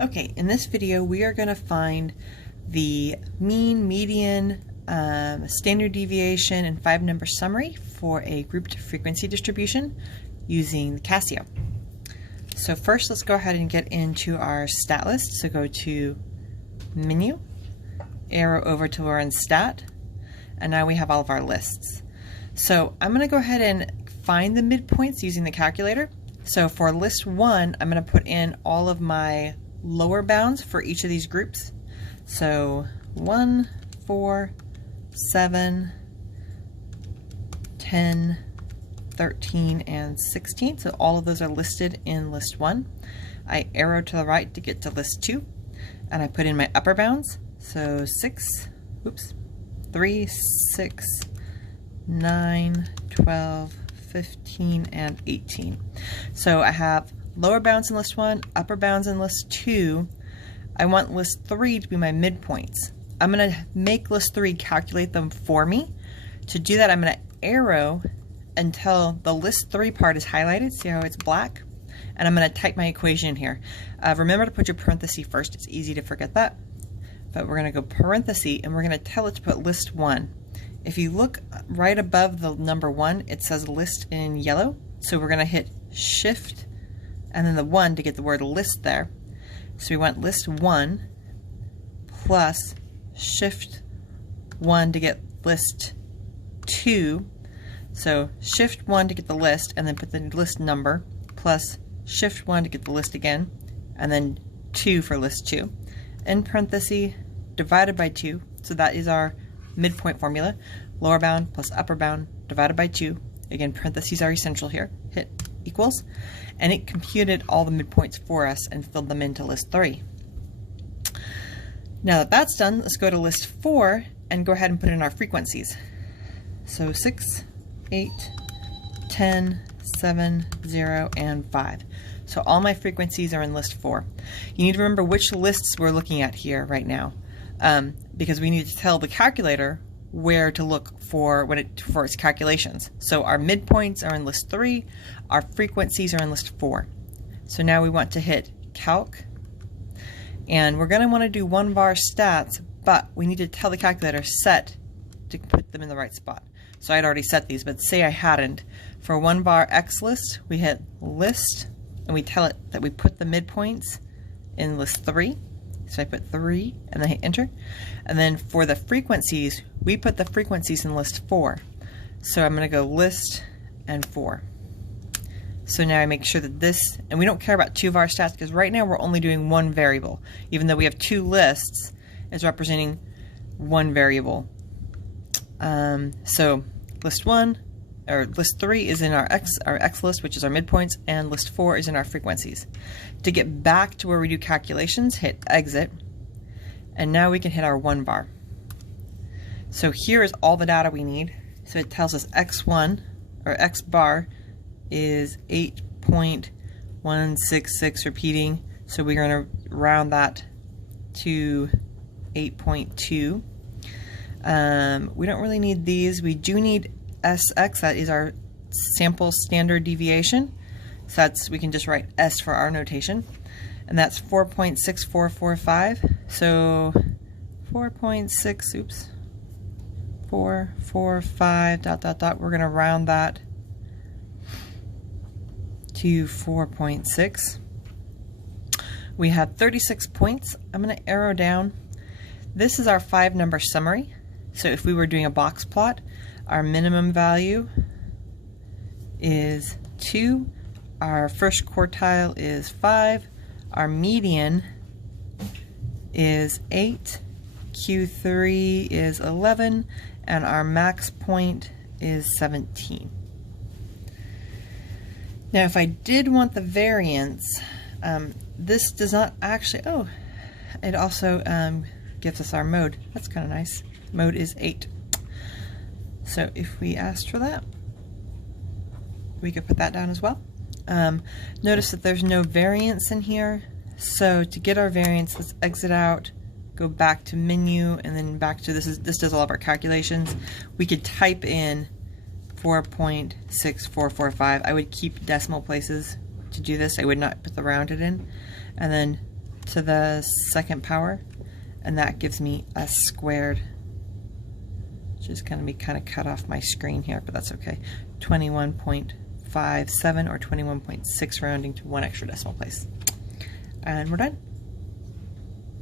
Okay, in this video we are going to find the mean, median, standard deviation, and 5-number summary for a grouped frequency distribution using the Casio. So first let's go ahead and get into our stat list. So go to Menu, arrow over to where we're in Stat, and now we have all of our lists. So I'm going to go ahead and find the midpoints using the calculator. So for list 1, I'm going to put in all of my lower bounds for each of these groups. So 1, 4, 7, 10, 13, and 16. So all of those are listed in list 1. I arrow to the right to get to list 2, and I put in my upper bounds. So 3, 6, 9, 12, 15, and 18. So I have lower bounds in list 1, upper bounds in list 2. I want list 3 to be my midpoints. I'm going to make list 3 calculate them for me. To do that, I'm going to arrow until the list 3 part is highlighted. See how it's black? And I'm going to type my equation in here. Remember to put your parenthesis first. It's easy to forget that. But we're going to go parenthesis, and we're going to tell it to put list 1. If you look right above the number 1, it says list in yellow. So we're going to hit shift and then the 1 to get the word list there. So we want list 1 plus shift 1 to get list 2. So shift 1 to get the list, and then put the list number, plus shift 1 to get the list again, and then 2 for list 2. In parenthesis, divided by 2. So that is our midpoint formula. Lower bound plus upper bound divided by 2. Again, parentheses are essential here. Hit equals. And it computed all the midpoints for us and filled them into list 3. Now that that's done, let's go to list 4 and go ahead and put in our frequencies. So 6, 8, 10, 7, 0, and 5. So all my frequencies are in list 4. You need to remember which lists we're looking at here right now, because we need to tell the calculator where to look for for its calculations. So our midpoints are in list 3, our frequencies are in list 4. So now we want to hit Calc, and we're going to want to do 1 VARS stats, but we need to tell the calculator set to put them in the right spot. So I'd already set these, but say I hadn't. For 1 var X list, we hit list, and we tell it that we put the midpoints in list 3. So I put 3 and then hit enter. And then for the frequencies, we put the frequencies in list 4. So I'm going to go list and 4. So now I make sure that this, and we don't care about 2 var stats because right now we're only doing 1 variable. Even though we have 2 lists, it's representing 1 variable. So list 1, or list 3 is in our X list, which is our midpoints, and list 4 is in our frequencies. To get back to where we do calculations, hit exit, and now we can hit our 1 var. So here is all the data we need. So it tells us X1, or X bar, is 8.166 repeating, so we're going to round that to 8.2. We don't really need these. We do need SX, that is our sample standard deviation. So we can just write S for our notation. And that's 4.6445. So 445 ... We're going to round that to 4.6. We have 36 points. I'm going to arrow down. This is our 5-number summary. So if we were doing a box plot, our minimum value is 2, our first quartile is 5, our median is 8, Q3 is 11, and our max point is 17. Now if I did want the variance, this does not actually, it also gives us our mode. That's kind of nice. Mode is 8. So if we asked for that, we could put that down as well. Notice that there's no variance in here. So to get our variance, let's exit out, go back to menu, and then back to this does all of our calculations. We could type in 4.6445. I would keep decimal places to do this. I would not put the rounded in. And then to the second power, and that gives me a squared, which is going to be kind of cut off my screen here, but that's okay, 21.57 or 21.6 rounding to one extra decimal place. And we're done.